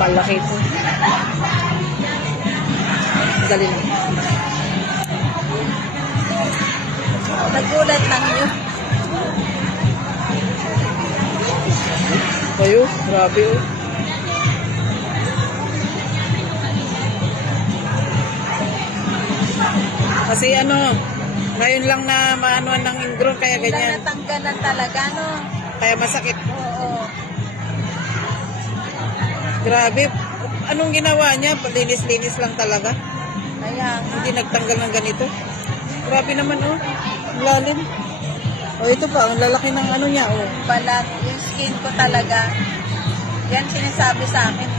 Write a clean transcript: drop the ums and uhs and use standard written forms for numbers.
Malaki ito. Dali lang. Nagulat lang yun. Ayo, grabe oh. Kasi ano, ngayon lang na maanuan ng ingrown kaya Biglang ganyan. natanggalan talaga, no? Kaya masakit. Oo. Grabe. Anong ginawa niya? Linis-linis lang talaga. Kaya nga. Hindi nagtanggal ng ganito. Grabe naman oh. Ang lalim. Oh, ito pa. Ang lalaki ng ano niya oh. Balat, yung skin ko talaga. Yan sinasabi sa akin.